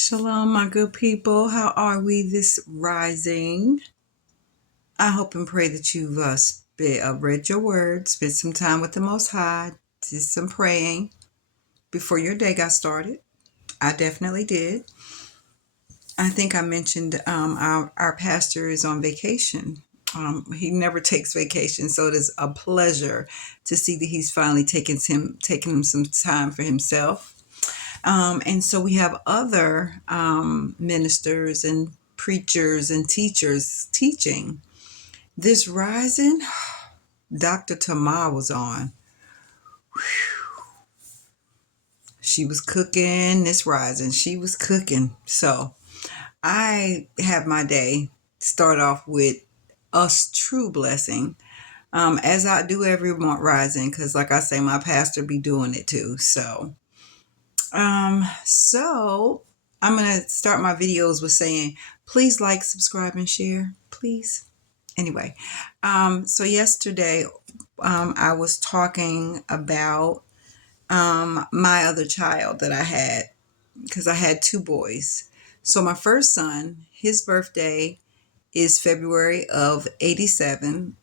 Shalom, my good people. How are we this rising? I hope and pray that you've read your word, spent some time with the Most High, did some praying before your day got started. I definitely did. I think I mentioned our pastor is on vacation. He never takes vacation, so it is a pleasure to see that he's finally taking him some time for himself. And so we have other ministers and preachers and teachers teaching. This rising, Dr. Tamar was on. She was cooking this rising. She was cooking. So I have my day start off with a true blessing, as I do every rising, because like I say, my pastor be doing it too. So I'm going to start my videos with saying, please like, subscribe, and share, please. Anyway, so yesterday, I was talking about my other child that I had, because I had two boys. So my first son, his birthday is February of 87.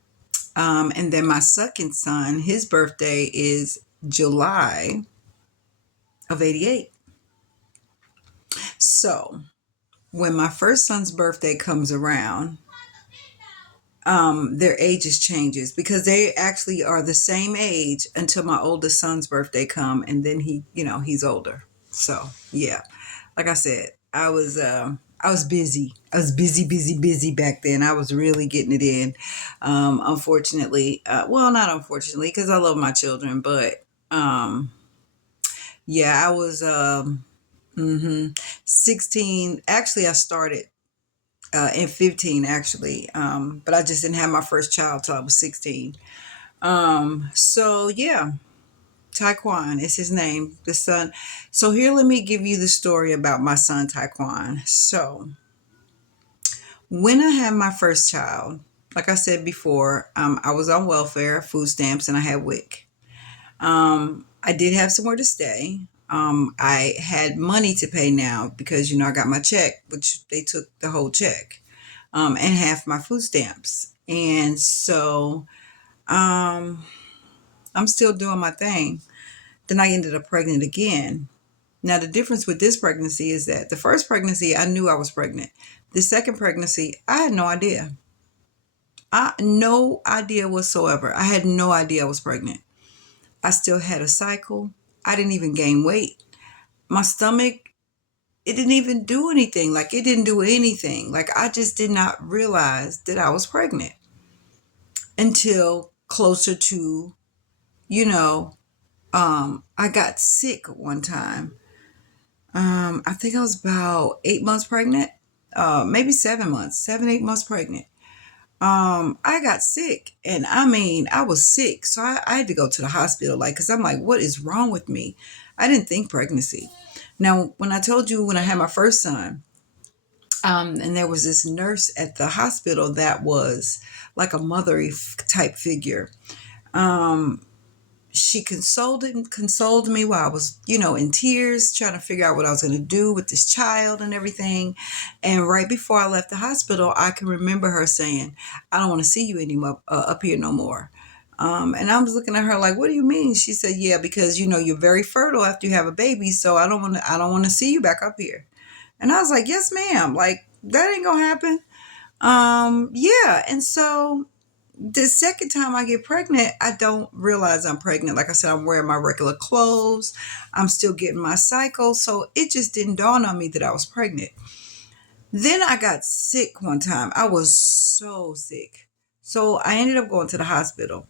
And then my second son, his birthday is July of 88. So when my first son's birthday comes around, their ages changes because they actually are the same age until my oldest son's birthday come, and then he's older. So yeah, like I said, I was busy. I was busy back then. I was really getting it in. Unfortunately, well, not unfortunately, because I love my children, but yeah, I was 16. Actually, I started in 15 actually, but I just didn't have my first child till I was 16. So yeah, Taekwon is his name, the son. So here, let me give you the story about my son Taekwon. So when I had my first child, like I said before, I was on welfare, food stamps, and I had WIC. I did have somewhere to stay. I had money to pay now because I got my check, which they took the whole check, and half my food stamps. And so I'm still doing my thing. Then I ended up pregnant again. Now, the difference with this pregnancy is that the first pregnancy, I knew I was pregnant. The second pregnancy, I had no idea. No idea whatsoever. I had no idea I was pregnant. I still had a cycle. I didn't even gain weight. My stomach, it didn't even do anything. Like, it didn't do anything. Like, I just did not realize that I was pregnant until closer to, you know, I got sick one time. I think I was about 8 months pregnant, maybe 7 months, 8 months pregnant. I got sick, and I mean, I was sick. So I had to go to the hospital, like, cause I'm like, what is wrong with me? I didn't think pregnancy. Now, when I told you when I had my first son, and there was this nurse at the hospital that was like a mothery type figure. She consoled me while I was, in tears, trying to figure out what I was going to do with this child and everything. And right before I left the hospital, I can remember her saying, "I don't want to see you anymore up here no more." And I was looking at her like, "What do you mean?" She said, "Yeah, because you're very fertile after you have a baby, so I don't want to see you back up here." And I was like, "Yes, ma'am. Like, that ain't gonna happen." Yeah, and so the second time I get pregnant, I don't realize I'm pregnant. Like I said, I'm wearing my regular clothes. I'm still getting my cycle. So it just didn't dawn on me that I was pregnant. Then I got sick one time. I was so sick. So I ended up going to the hospital.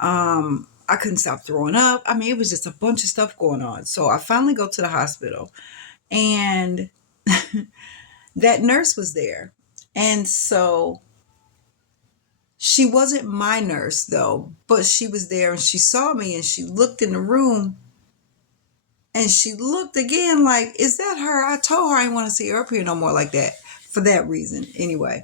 I couldn't stop throwing up. I mean, it was just a bunch of stuff going on. So I finally go to the hospital, and that nurse was there. And so she wasn't my nurse though, but she was there, and she saw me, and she looked in the room, and she looked again like, "Is that her?" I told her I didn't want to see her up here no more like that for that reason. Anyway.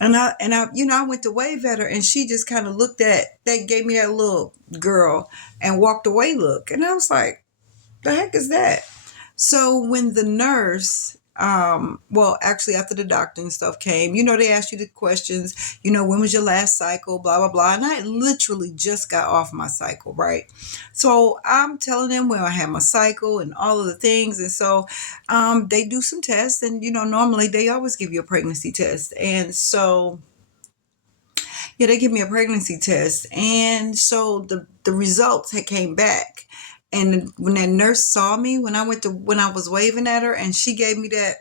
And I went to wave at her, and she just kind of looked at that, gave me that little girl and walked away look. And I was like, the heck is that? So when the nurse Well, actually, after the doctor and stuff came, they asked you the questions, when was your last cycle, blah, blah, blah. And I literally just got off my cycle, right? So I'm telling them when I had my cycle and all of the things. And so they do some tests. And, normally they always give you a pregnancy test. And so, yeah, they give me a pregnancy test. And so the results had came back. And when that nurse saw me, when I was waving at her and she gave me that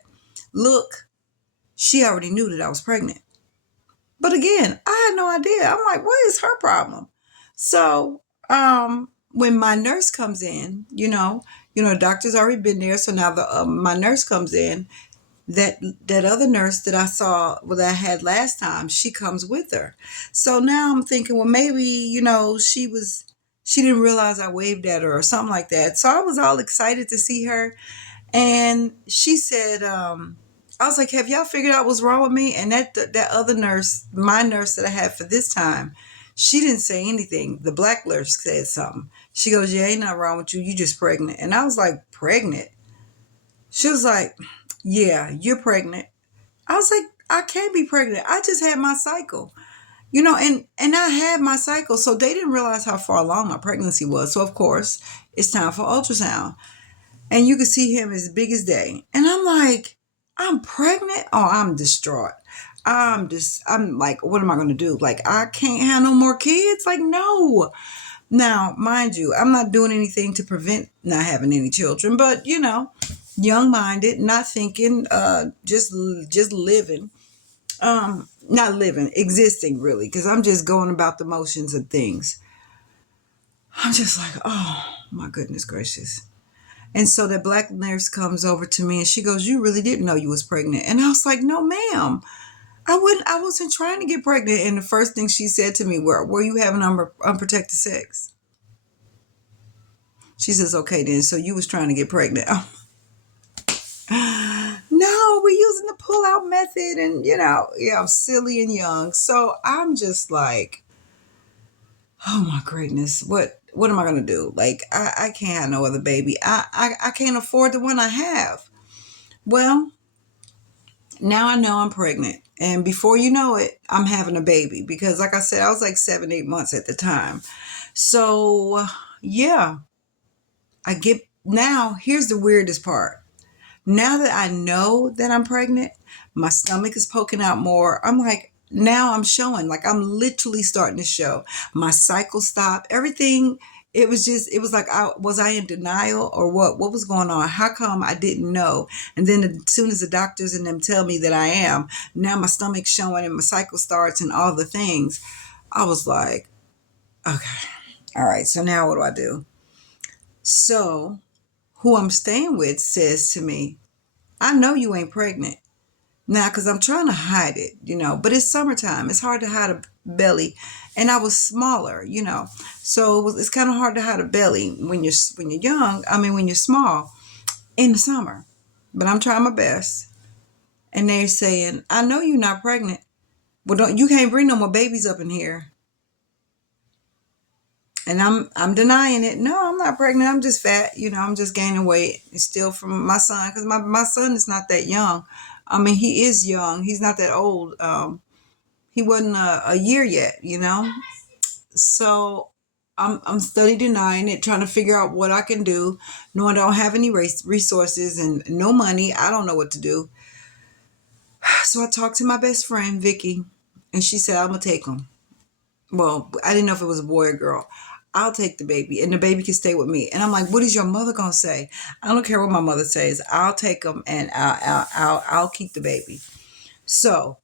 look, she already knew that I was pregnant. But again, I had no idea. I'm like, what is her problem? So, when my nurse comes in, the doctor's already been there. So now my nurse comes in. That other nurse that I saw, that I had last time, she comes with her. So now I'm thinking, well, maybe she didn't realize I waved at her or something like that. So I was all excited to see her. And she said, I was like, have y'all figured out what's wrong with me? And that other nurse, my nurse that I had for this time, she didn't say anything. The black nurse said something. She goes, yeah, ain't nothing wrong with you. You just pregnant. And I was like, pregnant? She was like, yeah, you're pregnant. I was like, I can't be pregnant. I just had my cycle. And I had my cycle. So they didn't realize how far along my pregnancy was. So of course, it's time for ultrasound. And you could see him as big as day. And I'm like, I'm pregnant? Oh, I'm distraught. I'm like, what am I going to do? Like, I can't have no more kids? Like, no. Now, mind you, I'm not doing anything to prevent not having any children, but, young-minded, not thinking, just living. Not living, existing really, because I'm just going about the motions of things. I'm just like, oh, my goodness gracious. And so that black nurse comes over to me and she goes, you really didn't know you was pregnant. And I was like, no, ma'am, I wasn't trying to get pregnant. And the first thing she said to me, were you having unprotected sex? She says, okay, then. So you was trying to get pregnant. Oh. No, we're using the pull out method. And, yeah, I'm silly and young. So I'm just like, oh my goodness, what am I going to do? Like, I can't have no other baby. I can't afford the one I have. Well, now I know I'm pregnant. And before you know it, I'm having a baby. Because like I said, I was like 7, 8 months at the time. So, yeah, now here's the weirdest part. Now that I know that I'm pregnant, my stomach is poking out more. I'm like, now I'm showing, like I'm literally starting to show. My cycle stopped. Everything, it was like, was I in denial or what? What was going on? How come I didn't know? And then as soon as the doctors and them tell me that I am, now my stomach's showing and my cycle starts and all the things. I was like, okay, all right, so now what do I do? So who I'm staying with says to me, I know you ain't pregnant. Now, because I'm trying to hide it, but it's summertime. It's hard to hide a belly. And I was smaller, So it's kind of hard to hide a belly when you're young. I mean, when you're small in the summer. But I'm trying my best. And they're saying, I know you're not pregnant. Well, you can't bring no more babies up in here. And I'm denying it. No, I'm not pregnant. I'm just fat. I'm just gaining weight. It's still from my son because my son is not that young. I mean, he is young. He's not that old. He wasn't a year yet, So I'm study denying it, trying to figure out what I can do. No, I don't have any resources and no money. I don't know what to do. So I talked to my best friend, Vicky, and she said, I'm going to take him. Well, I didn't know if it was a boy or girl. I'll take the baby and the baby can stay with me. And I'm like, what is your mother going to say? I don't care what my mother says. I'll take him and I'll keep the baby. So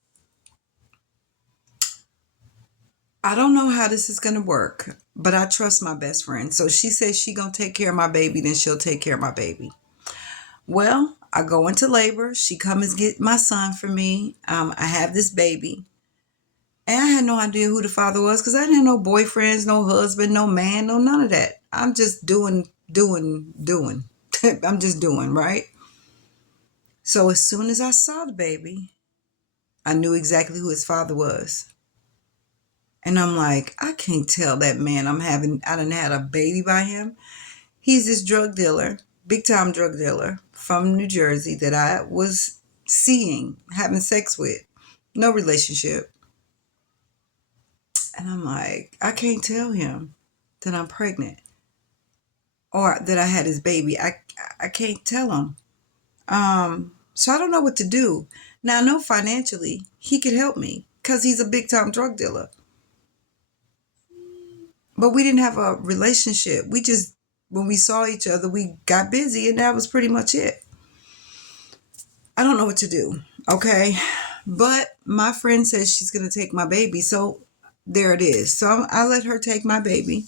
I don't know how this is going to work, but I trust my best friend. So she says she going to take care of my baby, then she'll take care of my baby. Well, I go into labor. She comes and get my son for me. I have this baby. And I had no idea who the father was because I didn't have no boyfriends, no husband, no man, no none of that. I'm just doing. I'm just doing, right? So as soon as I saw the baby, I knew exactly who his father was. And I'm like, I can't tell that man I done had a baby by him. He's this drug dealer, big time drug dealer, from New Jersey that I was seeing, having sex with, no relationship. And I'm like, I can't tell him that I'm pregnant or that I had his baby. I can't tell him. So I don't know what to do. Now I know financially he could help me because he's a big time drug dealer. But we didn't have a relationship. We just, when we saw each other, we got busy and that was pretty much it. I don't know what to do. Okay. But my friend says she's going to take my baby. So there it is. So I let her take my baby.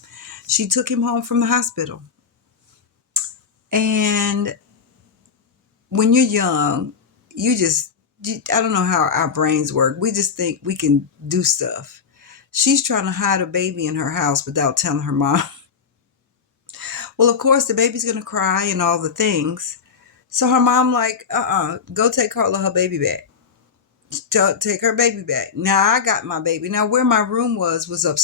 She took him home from the hospital. And when you're young, I don't know how our brains work. We just think we can do stuff. She's trying to hide a baby in her house without telling her mom. Well, of course, the baby's going to cry and all the things. So her mom like, go take Carla her baby back. Take her baby back. Now I got my baby. Now where my room was upstairs.